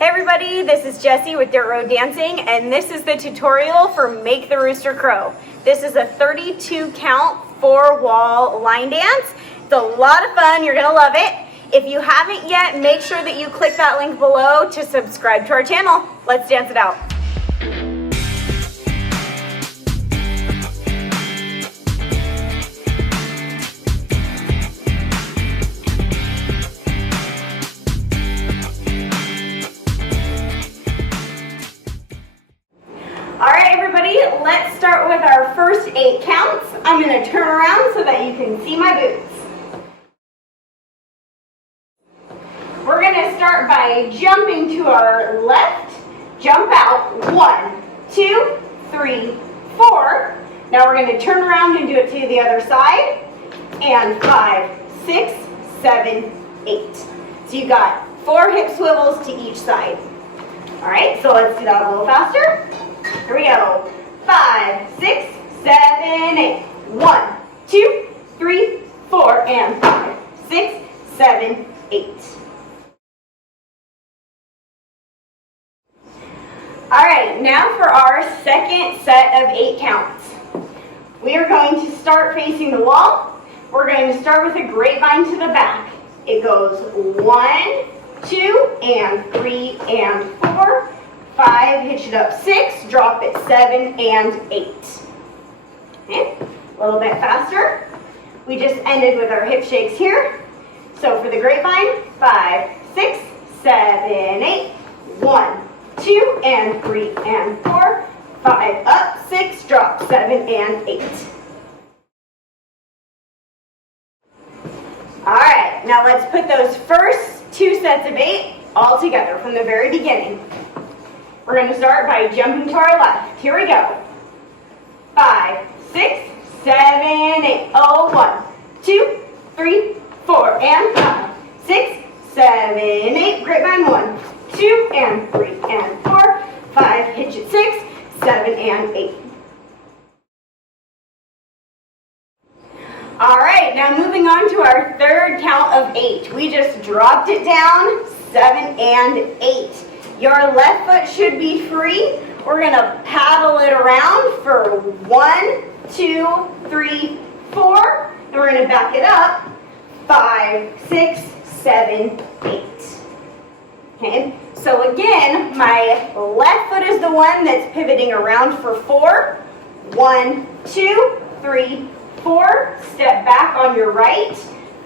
Hey everybody, this is Jessie with Dirt Road Dancing, and this is the tutorial for Make the Rooster Crow. This is a 32 count 4-wall line dance. It's a lot of fun, you're gonna love it. If you haven't yet, make sure that you click that link below to subscribe to our channel. Let's dance it out. Alright everybody, let's start with our first 8 counts. I'm going to turn around so that you can see my boots. We're going to start by jumping to our left, jump out, 1, 2, 3, 4. Now we're going to turn around and do it to the other side, and 5, 6, 7, 8. So you got 4 hip swivels to each side. Alright, so let's do that a little faster. Here we go. 5, 6, 7, 8. 1, 2, 3, 4, and 5, 6, 7, 8. Alright, now for our second set of 8 counts. We are going to start facing the wall. We're going to start with a grapevine to the back. It goes 1, 2, and 3, and 4. 5, hitch it up 6, drop it 7, and 8. Okay, a little bit faster. We just ended with our hip shakes here. So for the grapevine, 5, 6, 7, 8. 1, 2, and 3, and 4. 5, up, 6, drop, 7, and 8. Alright, now let's put those first 2 sets of 8 all together from the very beginning. We're going to start by jumping to our left. Here we go. 5, 6, 7, 8. Oh, 1, 2, 3, 4, and 5, 6, 7, 8. Grapevine 1, 2, and 3, and 4. 5, hitch it 6, 7, and 8. Alright, now moving on to our third count of 8. We just dropped it down, 7 and 8. Your left foot should be free. We're going to paddle it around for 1, 2, 3, 4. And we're going to back it up. 5, 6, 7, 8. Okay, so again, my left foot is the one that's pivoting around for 4. 1, 2, 3, 4. Step back on your right.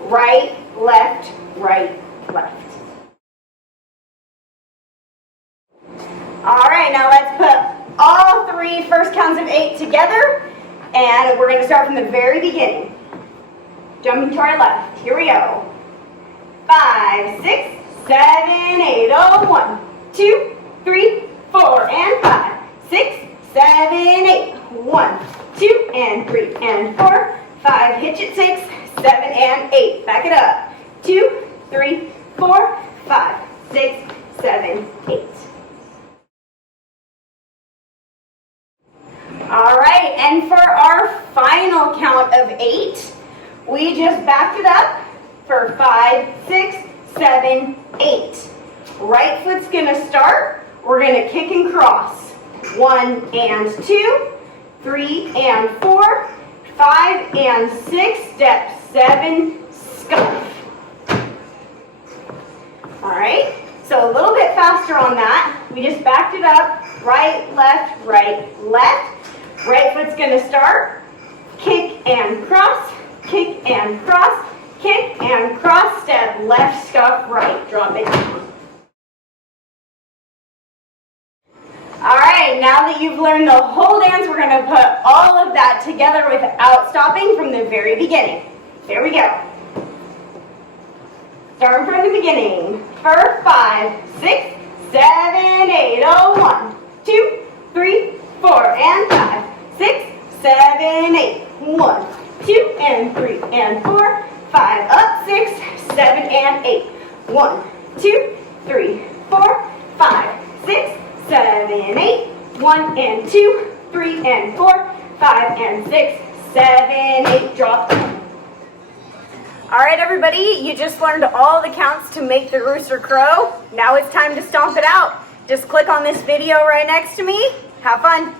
Right, left, right, left. Alright, now let's put all 3 first counts of 8 together, and we're going to start from the very beginning. Jumping to our left. Here we go. 5, 6, 7, 8. Oh, 1, 2, 3, 4, and 5, 6, 7, 8. 1, 2, and 3, and 4. 5, hitch it 6, 7, and 8. Back it up. 2, 3, 4, 5, 6, 7, 8. Alright, and for our final count of 8, we just backed it up for 5, 6, 7, 8. Right foot's going to start. We're going to kick and cross. 1 and 2, 3 and 4, 5 and 6, step 7, scuff. Alright, so a little bit faster on that. We just backed it up. Right, left, right, left. Right foot's going to start, kick and cross, kick and cross, kick and cross, step left, scuff right, drop it down. Alright, now that you've learned the whole dance, we're going to put all of that together without stopping from the very beginning. There we go. Starting from the beginning. For 5, 6, 7, 8. Oh, 1, 2, 3, 4, and 5, 6, 7, 8. 1, 2, and 3, and 4. 5, up, 6, 7, and 8. 1, 2, 3, 4, 5, 6, 7, 8. 1 and 2, 3 and 4, 5 and 6, 7, 8. Drop. All right, everybody, you just learned all the counts to make the rooster crow. Now it's time to stomp it out. Just click on this video right next to me. Have fun.